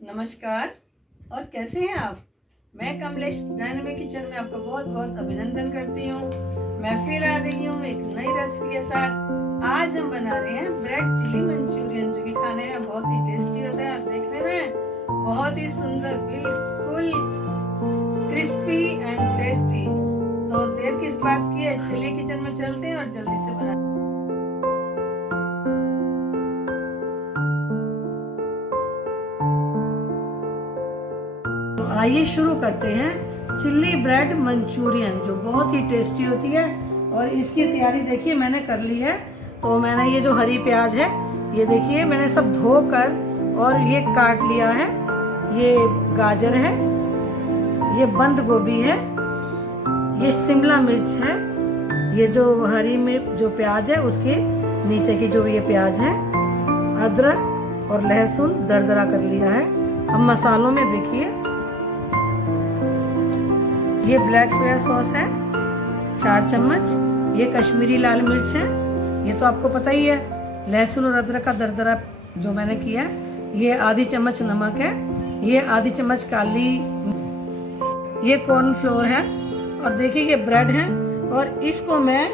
नमस्कार और कैसे हैं आप। मैं कमलेश डायनामिक किचन में आपका बहुत बहुत अभिनंदन करती हूँ। मैं फिर आ गई हूँ एक नई रेसिपी के साथ। आज हम बना रहे हैं ब्रेड चिली मंचूरियन, जो कि खाने में बहुत ही टेस्टी होता है और देखने में बहुत ही सुंदर, बिल्कुल क्रिस्पी एंड टेस्टी। तो देर किस बात की है, चलिए किचन में चलते हैं और जल्दी से बना। आइए शुरू करते हैं चिल्ली ब्रेड मंचूरियन, जो बहुत ही टेस्टी होती है। और इसकी तैयारी देखिए मैंने कर ली है। तो मैंने ये जो हरी प्याज है, ये देखिए मैंने सब धोकर और ये काट लिया है। ये गाजर है, ये बंद गोभी है, ये शिमला मिर्च है, ये जो हरी मिर्च जो प्याज है उसके नीचे की जो ये प्याज है, अदरक और लहसुन दरदरा कर लिया है। अब मसालों में देखिए ये ब्लैक सोया सॉस है 4 चम्मच, ये कश्मीरी लाल मिर्च है, ये तो आपको पता ही है। लहसुन और अदरक का दरदरा जो मैंने किया है, ये आधी चम्मच नमक है, ये आधी चम्मच काली, ये कॉर्नफ्लोर है। और देखिए ये ब्रेड है और इसको मैं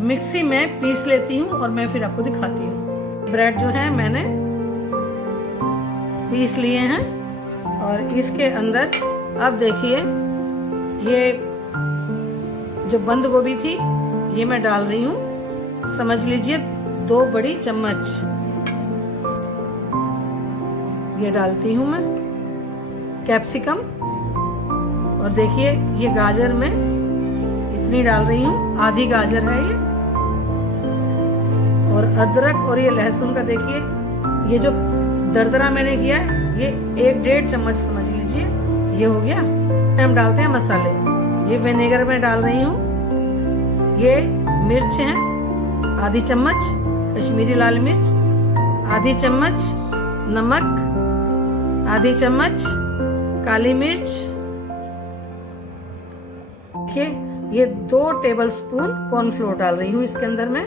मिक्सी में पीस लेती हूँ और मैं फिर आपको दिखाती हूँ। ब्रेड जो है मैंने पीस लिए हैं और इसके अंदर अब देखिए ये जो बंद गोभी थी ये मैं डाल रही हूँ, समझ लीजिए 2 बड़ी चम्मच ये डालती हूँ मैं। कैप्सिकम, और देखिए ये गाजर मैं इतनी डाल रही हूँ, आधी गाजर है ये। और अदरक और ये लहसुन का देखिए ये जो दरदरा मैंने किया है, ये 1-1.5 चम्मच समझ लीजिए ये हो गया। हम डालते हैं मसाले। ये विनेगर में डाल रही हूँ, ये मिर्च है आधी चम्मच, कश्मीरी लाल मिर्च आधी चम्मच, नमक आधी चम्मच, काली मिर्च, ये 2 टेबलस्पून कॉर्नफ्लोर डाल रही हूँ इसके अंदर में।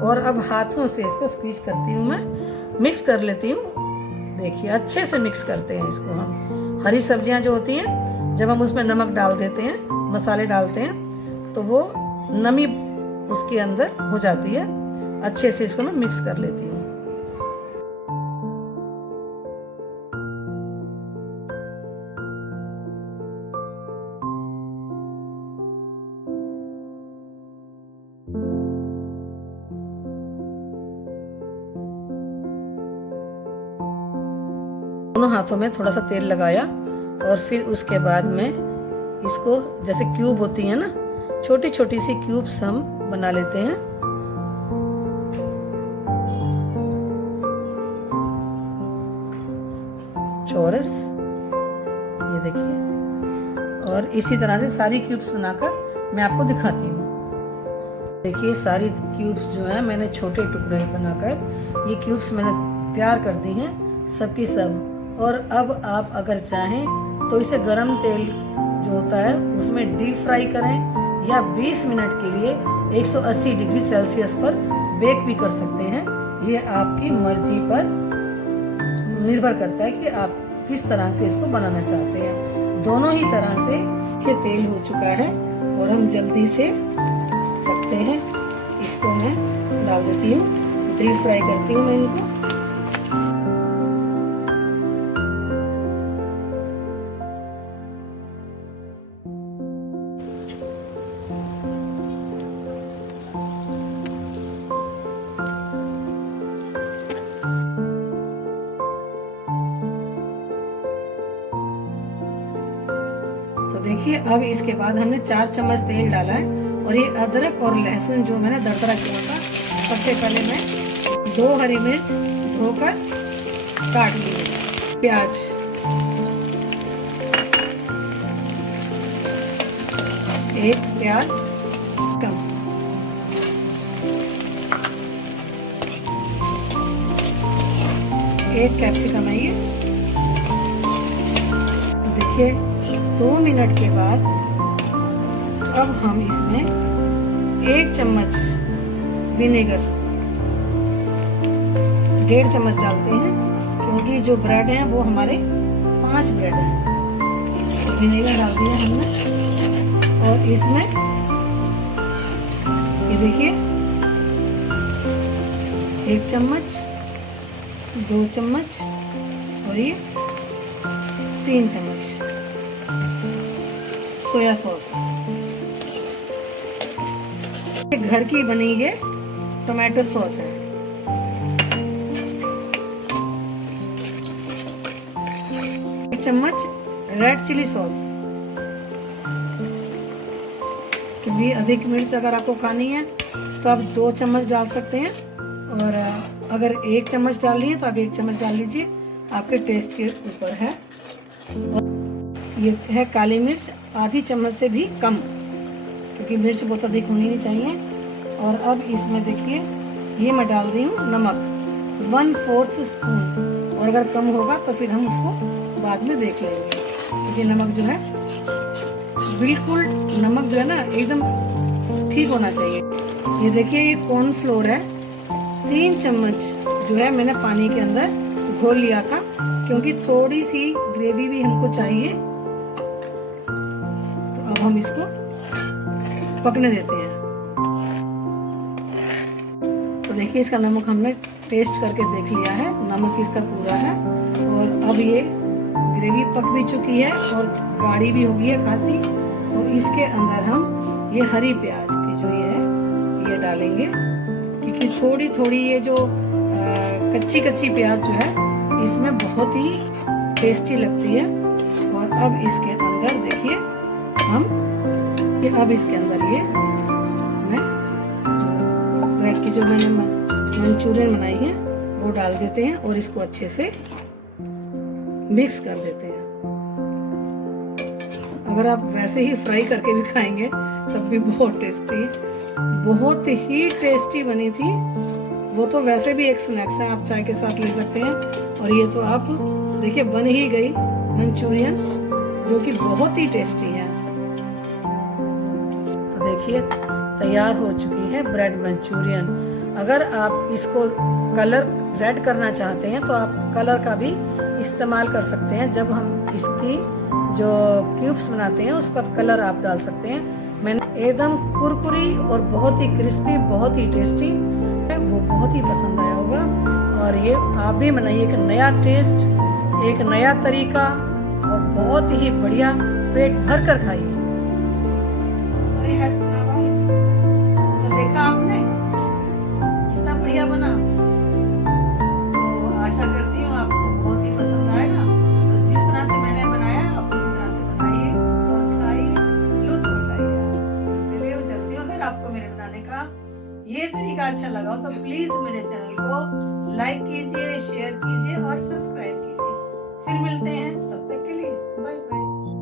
और अब हाथों से इसको स्क्वीज करती हूँ, मैं मिक्स कर लेती हूँ। देखिए अच्छे से मिक्स करते हैं इसको हम। हरी सब्जियां जो होती हैं, जब हम उसमें नमक डाल देते हैं, मसाले डालते हैं, तो वो नमी उसके अंदर हो जाती है। अच्छे से इसको मैं मिक्स कर लेती हूँ। दोनों हाथों में थोड़ा सा तेल लगाया और फिर उसके बाद में इसको, जैसे क्यूब होती है ना, छोटी छोटी सी क्यूब्स हम बना लेते हैं। चौरस, ये देखिए। और इसी तरह से सारी क्यूब्स बनाकर मैं आपको दिखाती हूँ। देखिए सारी क्यूब्स जो है मैंने छोटे टुकड़े बनाकर ये क्यूब्स मैंने तैयार कर दी हैं, सबकी सब। और अब आप अगर चाहें तो इसे गरम तेल जो होता है उसमें डीप फ्राई करें, या 20 मिनट के लिए 180 डिग्री सेल्सियस पर बेक भी कर सकते हैं। ये आपकी मर्जी पर निर्भर करता है कि आप किस तरह से इसको बनाना चाहते हैं। दोनों ही तरह से ये तेल हो चुका है और हम जल्दी से रखते हैं। इसको मैं डाल देती हूँ, डीप फ्राई करती हूँ मैं इनको। तो देखिए अब इसके बाद हमने 4 चम्मच तेल डाला है और ये अदरक और लहसुन जो मैंने दरदरा किया था, सबसे पहले मैं 2 हरी मिर्च धोकर काट ली, प्याज, एक प्याज कम, एक कैप्सिकम है ये। देखिए 2 मिनट के बाद अब हम इसमें 1 चम्मच विनेगर, 1.5 चम्मच डालते हैं। क्योंकि जो ब्रेड हैं वो हमारे 5 ब्रेड हैं। विनेगर डाल दिया हमने और इसमें ये देखिए 1 चम्मच, 2 चम्मच और ये 3 चम्मच सोया सॉस। घर की बनी ये टोमेटो सॉस है। 1 चम्मच रेड चिली सॉस, क्योंकि अधिक मिर्च अगर आपको खानी है तो आप 2 चम्मच डाल सकते हैं, और अगर 1 चम्मच डालनी है तो आप 1 चम्मच डाल लीजिए, आपके टेस्ट के ऊपर है। और ये है काली मिर्च, आधी चम्मच से भी कम, क्योंकि मिर्च बहुत अधिक होनी नहीं चाहिए। और अब इसमें देखिए ये मैं डाल रही हूँ नमक 1/4 स्पून, और अगर कम होगा तो फिर हम उसको बाद में देख लेंगे। ये नमक जो है बिल्कुल, नमक जो है ना एकदम ठीक होना चाहिए। ये देखिए ये कॉर्नफ्लोर है, 3 चम्मच जो है मैंने पानी के अंदर घोल लिया था, क्योंकि थोड़ी सी ग्रेवी भी हमको चाहिए। तो अब हम इसको पकने देते हैं। तो देखिए इसका नमक हमने टेस्ट करके देख लिया है, नमक इसका पूरा है। और अब ये ग्रेवी पक भी चुकी है और गाढ़ी भी हो गई है खासी। तो इसके अंदर हम ये हरी प्याज की जो ये डालेंगे, क्योंकि थोड़ी थोड़ी ये जो कच्ची कच्ची प्याज जो है इसमें बहुत ही टेस्टी लगती है। और अब इसके अंदर देखिए अब इसके अंदर ये मैं जो ब्रेड की जो मैंने मंचूरियन बनाई है वो डाल देते हैं और इसको अच्छे से मिक्स कर देते हैं। अगर आप वैसे ही फ्राई करके भी खाएंगे तब भी बहुत ही टेस्टी बनी थी। वो तो वैसे भी एक स्नैक्स है, आप चाय के साथ ले सकते हैं। और ये तो आप देखिए बन ही गई मंचूरियन, जो कि बहुत ही टेस्टी है। तो देखिए तैयार हो चुकी है ब्रेड मंचूरियन। अगर आप इसको कलर रेड करना चाहते हैं तो आप कलर का भी इस्तेमाल कर सकते हैं। जब हम इसकी जो क्यूब्स बनाते हैं उसका कलर आप डाल सकते हैं। मैंने एकदम कुरकुरी और बहुत ही क्रिस्पी, बहुत ही टेस्टी, वो बहुत ही पसंद आया होगा। और ये आप भी बनाइए, एक नया टेस्ट, एक नया तरीका और बहुत ही बढ़िया, पेट भर कर खाइए। तो देखा आपने कितना बढ़िया बना। तो आशा करती हूँ आपको बहुत ही पसंद आएगा। तो जिस तरह से मैंने बनाया आप उसी तरह से बनाइए और खाइए, लुत्फ उठाइए। चलिए मैं चलती हूँ। अगर आपको मेरे बनाने का ये तरीका अच्छा लगा हो तो प्लीज मेरे चैनल को लाइक कीजिए, शेयर कीजिए और सब्सक्राइब कीजिए। फिर मिलते हैं, तब तक के लिए।